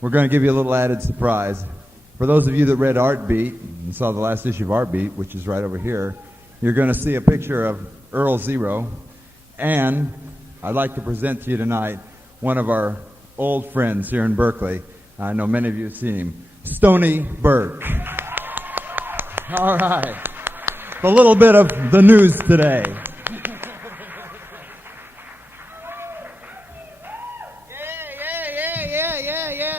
we're going to give you a little added surprise. For those of you that read Artbeat and saw the last issue of Artbeat, which is right over here, you're going to see a picture of Earl Zero. And I'd like to present to you tonight one of our old friends here in Berkeley. I know many of you have seen him, Stoney Burke. All right. A little bit of the news today.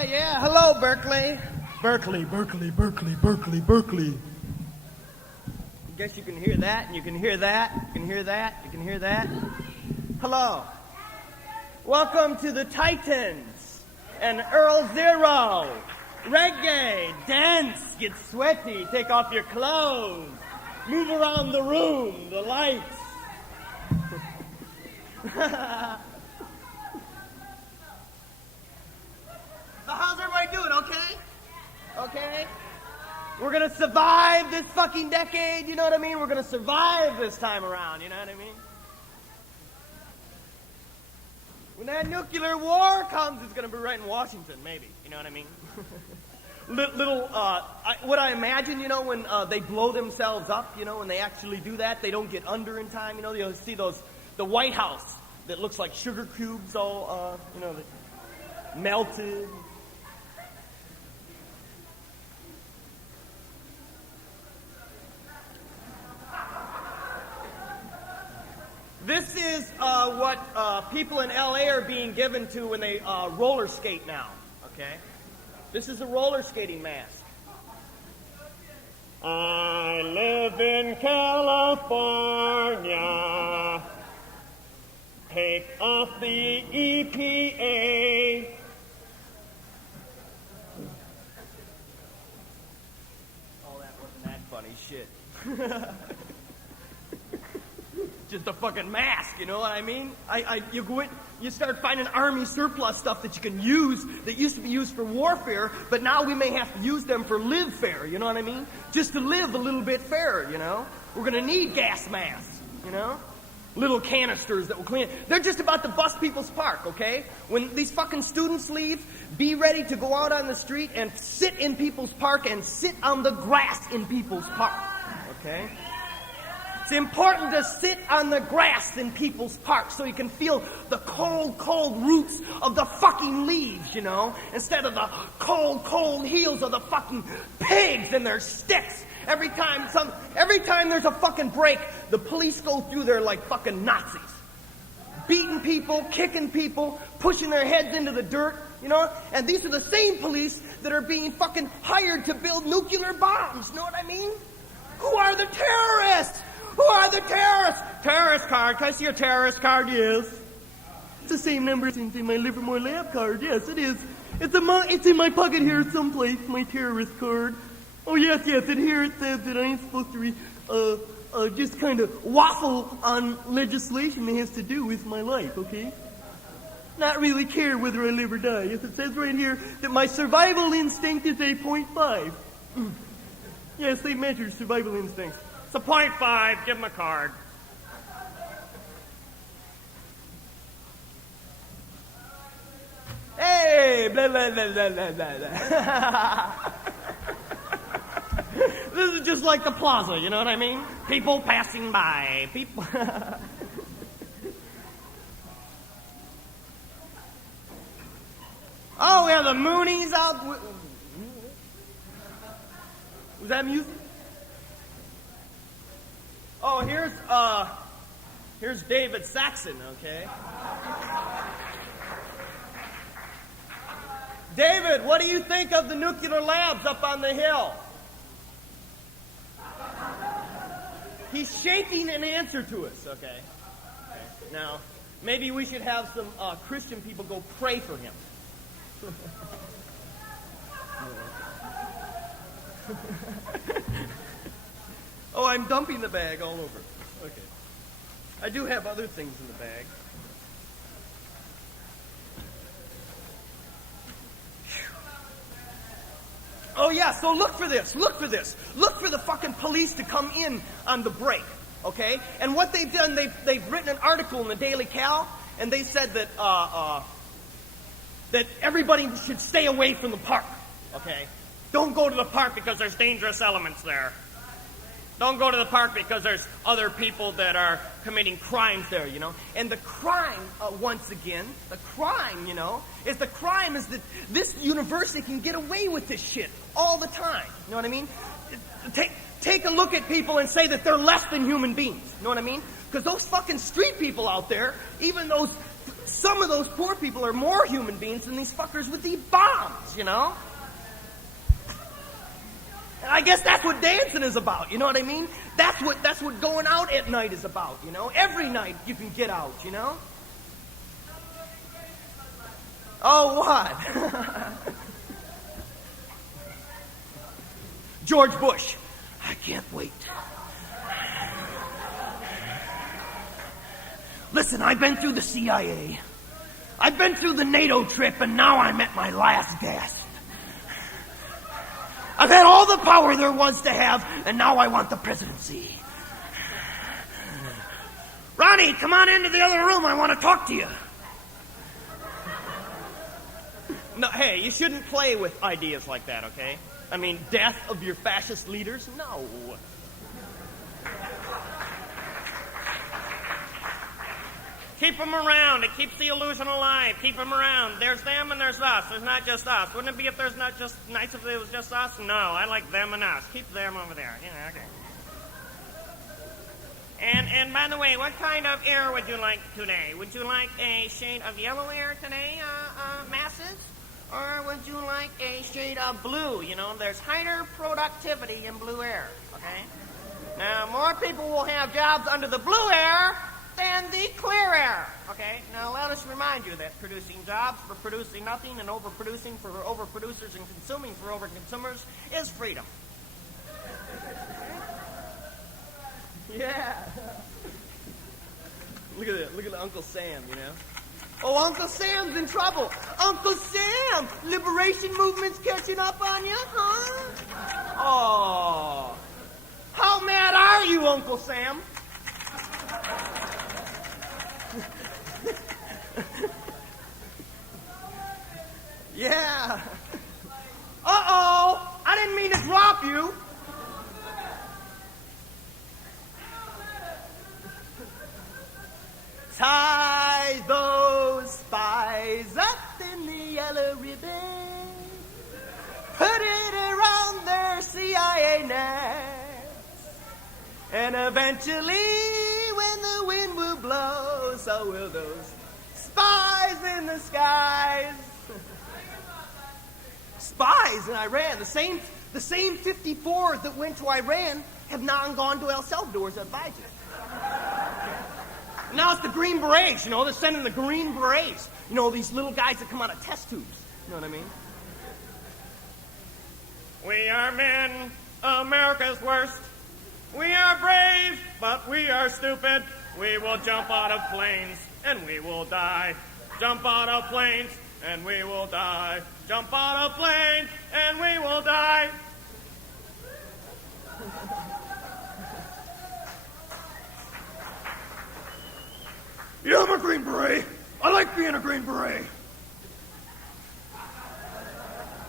Yeah. Hello, Berkeley. Berkeley. I guess you can hear that, and you can hear that, you can hear that, you can hear that. Hello. Welcome to the Titans and Earl Zero. Reggae, dance, get sweaty, take off your clothes, move around the room, the lights. So how's everybody doing, okay? Okay? We're gonna survive this fucking decade, you know what I mean? We're gonna survive this time around, you know what I mean? When that nuclear war comes, it's gonna be right in Washington, maybe, you know what I mean? What I imagine, you know, when they blow themselves up, you know, when they actually do that, they don't get under in time, you know, you'll see the White House that looks like sugar cubes all, melted. This is what people in LA are being given to when they roller skate now, okay? This is a roller skating mask. I live in California. Take off the EPA. Oh, that wasn't that funny shit. Just a fucking mask, you know what I mean? You go in, you start finding army surplus stuff that you can use that used to be used for warfare, but now we may have to use them for live fair, you know what I mean? Just to live a little bit fairer, you know? We're gonna need gas masks, you know? Little canisters that will clean it. They're just about to bust people's park, okay? When these fucking students leave, be ready to go out on the street and sit in people's park and sit on the grass in people's park, okay? It's important to sit on the grass in people's parks so you can feel the cold, cold roots of the fucking leaves, you know, instead of the cold, cold heels of the fucking pigs and their sticks. Every time there's a fucking break, the police go through there like fucking Nazis. Beating people, kicking people, pushing their heads into the dirt, you know? And these are the same police that are being fucking hired to build nuclear bombs, you know what I mean? Who are the terrorists? Who are the terrorists? Terrorist card. Can I see your terrorist card? Yes. It's the same number as in my Livermore lab card. Yes, it is. It's in my pocket here someplace, my terrorist card. Oh, yes. And here it says that I ain't supposed to just kind of waffle on legislation that has to do with my life, okay? Not really care whether I live or die. Yes, it says right here that my survival instinct is a 0.5. Yes, they measure survival instincts. It's a 0.5. Give him a card. Hey, blah, blah, blah, blah, blah, blah. This is just like the plaza, you know what I mean? People passing by. People. Oh, we have the Moonies out. Was that music? Oh, here's David Saxon, okay? David, what do you think of the nuclear labs up on the hill? He's shaking an answer to us, okay? Now, maybe we should have some Christian people go pray for him. Oh, I'm dumping the bag all over. Okay. I do have other things in the bag. Oh, yeah, so look for this. Look for this. Look for the fucking police to come in on the break, okay? And what they've done, they've written an article in the Daily Cal, and they said that that everybody should stay away from the park, okay? Don't go to the park because there's dangerous elements there. Don't go to the park because there's other people that are committing crimes there, you know? And the crime, once again, the crime, you know, is that this university can get away with this shit all the time. You know what I mean? Take a look at people and say that they're less than human beings. You know what I mean? Because those fucking street people out there, some of those poor people are more human beings than these fuckers with these bombs, you know? And I guess that's what dancing is about, you know what I mean? That's what going out at night is about, you know? Every night you can get out, you know? Oh, what? George Bush. I can't wait. Listen, I've been through the CIA. I've been through the NATO trip, and now I'm at my last gasp. I've had all the power there was to have, and now I want the presidency. Ronnie, come on into the other room. I want to talk to you. No, hey, you shouldn't play with ideas like that, okay? I mean, death of your fascist leaders? No. Keep them around. It keeps the illusion alive. Keep them around. There's them and there's us. There's not just us. Wouldn't it be if there's not just nice if it was just us? No, I like them and us. Keep them over there. Yeah, okay. And by the way, what kind of air would you like today? Would you like a shade of yellow air today, masses? Or would you like a shade of blue? You know, there's higher productivity in blue air, okay? Now, more people will have jobs under the blue air than the clear air, okay? Now, let us remind you that producing jobs for producing nothing and overproducing for overproducers and consuming for overconsumers is freedom. Yeah. Look at Uncle Sam, you know? Oh, Uncle Sam's in trouble. Uncle Sam, liberation movement's catching up on you, huh? Oh. How mad are you, Uncle Sam? Yeah. Uh-oh. I didn't mean to drop you. Tie those spies up in the yellow ribbon. Put it around their CIA necks. And eventually, when the wind will blow, so will those spies in the skies. Spies in Iran. The same 54 that went to Iran have now gone to El Salvador as advisors. Now it's the Green Berets, you know, they're sending the Green Berets. You know, these little guys that come out of test tubes. You know what I mean? We are men, America's worst. We are brave, but we are stupid. We will jump out of planes, and we will die. Jump out of planes, and we will die. Jump out of planes, and we will die. Yeah, I'm a Green Beret. I like being a Green Beret.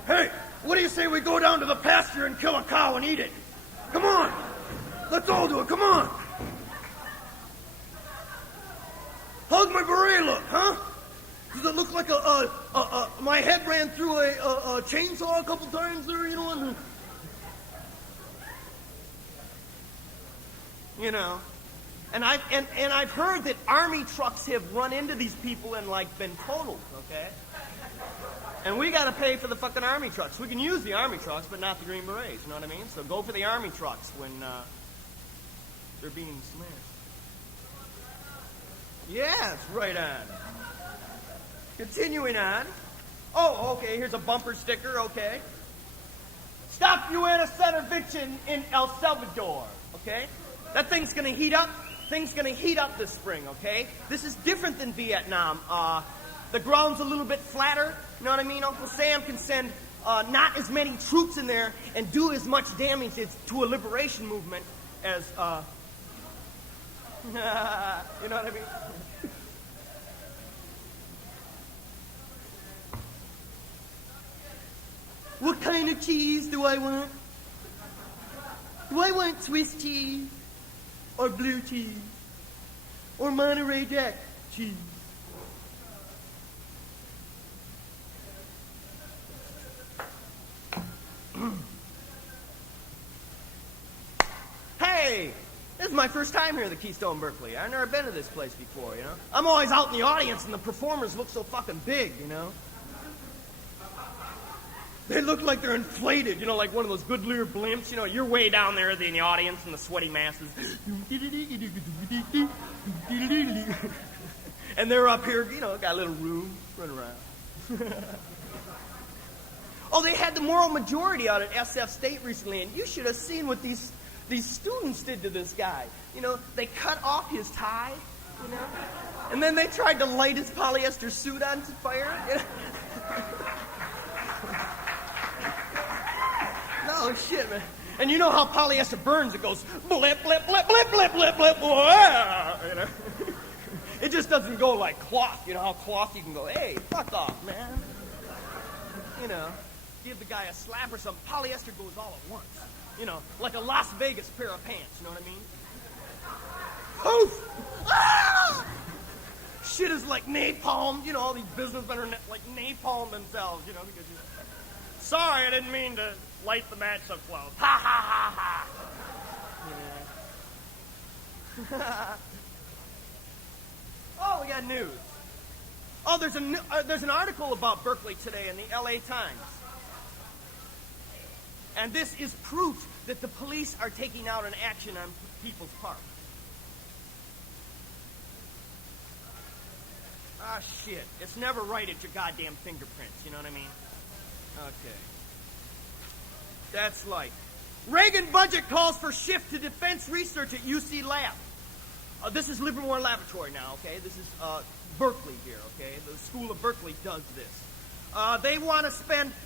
Hey, what do you say we go down to the pasture and kill a cow and eat it? Come on. Let's all do it. Come on. How's my beret look, huh? Does it look like my head ran through a chainsaw a couple times there, you know? And, you know. And I've heard that army trucks have run into these people and like been totaled, okay? And we got to pay for the fucking army trucks. We can use the army trucks, but not the Green Berets. You know what I mean? So go for the army trucks when they're being smashed. Yes, right on. Continuing on. Oh, okay. Here's a bumper sticker. Okay. Stop Buena Cenovich in El Salvador. Okay. That thing's gonna heat up. Things gonna heat up this spring, okay? This is different than Vietnam. The ground's a little bit flatter, you know what I mean? Uncle Sam can send not as many troops in there and do as much damage to a liberation movement as, you know what I mean? What kind of cheese do I want? Do I want Swiss cheese? Or blue cheese? Or Monterey Jack cheese? Hey! This is my first time here at the Keystone Berkeley. I've never been to this place before, you know? I'm always out in the audience and the performers look so fucking big, you know? They look like they're inflated, you know, like one of those Goodyear blimps. You know, you're way down there in the audience and the sweaty masses. And they're up here, you know, got a little room, run around. Oh, they had the moral majority out at SF State recently, and you should have seen what these students did to this guy. You know, they cut off his tie, you know, and then they tried to light his polyester suit on fire. You know? Oh, shit, man. And you know how polyester burns? It goes blip, blip, blip, blip, blip, blip, blip, you know? It just doesn't go like cloth. You know how cloth you can go, hey, fuck off, man. You know, give the guy a slap or something. Polyester goes all at once. You know, like a Las Vegas pair of pants. You know what I mean? Poof! Ah! Shit is like napalm. You know, all these businessmen are like napalm themselves, you know, because you... Sorry, I didn't mean to light the match so close. Ha ha ha ha. Yeah. Oh, we got news. Oh, there's an article about Berkeley today in the LA Times. And this is proof that the police are taking out an action on people's part. Ah, shit. It's never right at your goddamn fingerprints, you know what I mean? Okay. That's light. Reagan budget calls for shift to defense research at UC Lab. This is Livermore Laboratory now, okay? This is Berkeley here, okay? The School of Berkeley does this.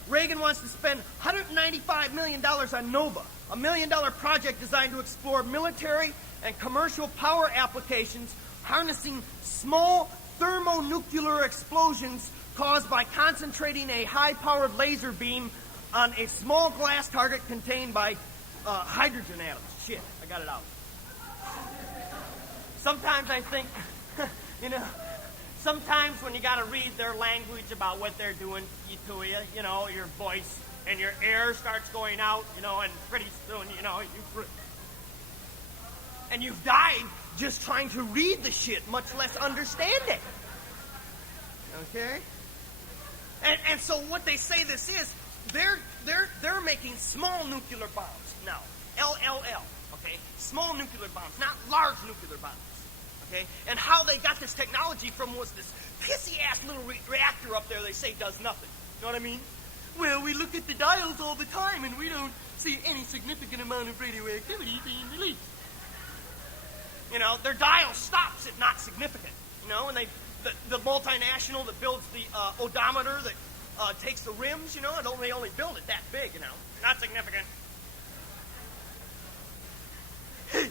Reagan wants to spend $195 million on NOVA, $1 million project designed to explore military and commercial power applications harnessing small thermonuclear explosions caused by concentrating a high-powered laser beam on a small glass target contained by hydrogen atoms. Shit, I got it out. Sometimes I think, you know, sometimes when you got to read their language about what they're doing to you, you know, your voice and your air starts going out, you know, and pretty soon, you know, and you've died just trying to read the shit, much less understand it. Okay? And so what they say this is, they're making small nuclear bombs now. LLL, okay? Small nuclear bombs, not large nuclear bombs. Okay? And how they got this technology from was this pissy-ass little reactor up there they say does nothing. You know what I mean? Well, we look at the dials all the time and we don't see any significant amount of radioactivity being released. You know, their dial stops at not significant. You know, and the multinational that builds the odometer that takes the rims, you know, and they only build it that big, you know. Not significant. Hey,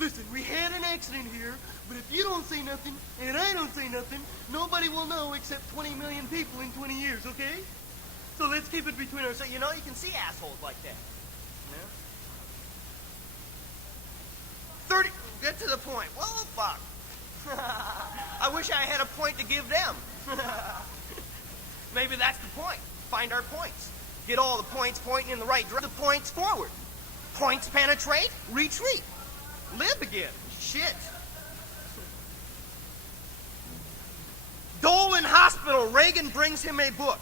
listen, we had an accident here, but if you don't say nothing, and I don't say nothing, nobody will know except 20 million people in 20 years, okay? So let's keep it between ourselves. You know, you can see assholes like that. You know? Get to the point. Well, fuck. I wish I had a point to give them. Maybe that's the point. Find our points. Get all the points pointing in the right direction. The points forward. Points penetrate, retreat. Live again. Shit. Dole in hospital. Reagan brings him a book.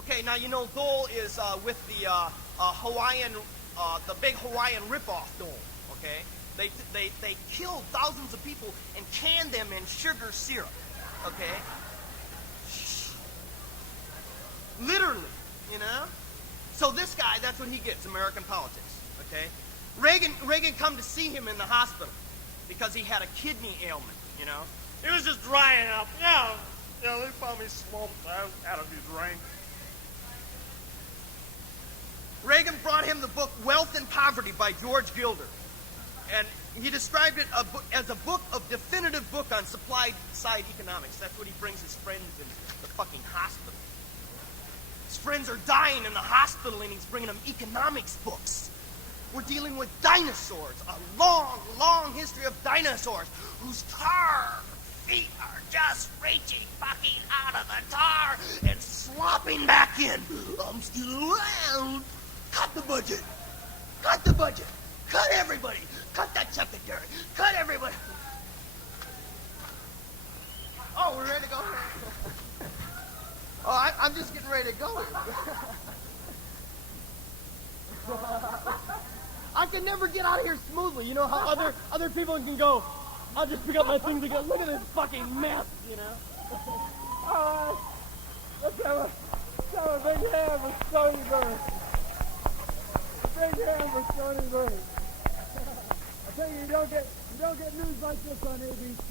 Okay, now you know Dole is with the Hawaiian, the big Hawaiian ripoff Dole. Okay, they killed thousands of people and canned them in sugar syrup. Okay, literally, you know. So this guy, that's what he gets, American politics. Okay, Reagan come to see him in the hospital because he had a kidney ailment. You know, he was just drying up. Yeah, they found me slumped out of his rank. Reagan brought him the book Wealth and Poverty by George Gilder. And he described it as a book of definitive book on supply-side economics. That's what he brings his friends in the fucking hospital. It's friends are dying in the hospital and he's bringing them economics books. We're dealing with dinosaurs, a long, long history of dinosaurs whose tar feet are just reaching fucking out of the tar and slopping back in. I'm still around. Cut the budget. Cut the budget. Cut everybody. Cut that secretary. Cut everybody. Oh, we're ready to go? Oh, I'm just getting ready to go here. I can never get out of here smoothly. You know how other people can go, I'll just pick up my things and go, look at this fucking mess, you know? All right. Let's have a big hand for Stoney Burke. Big hand for Stoney Burke. I tell you, you don't get news like this on ABC.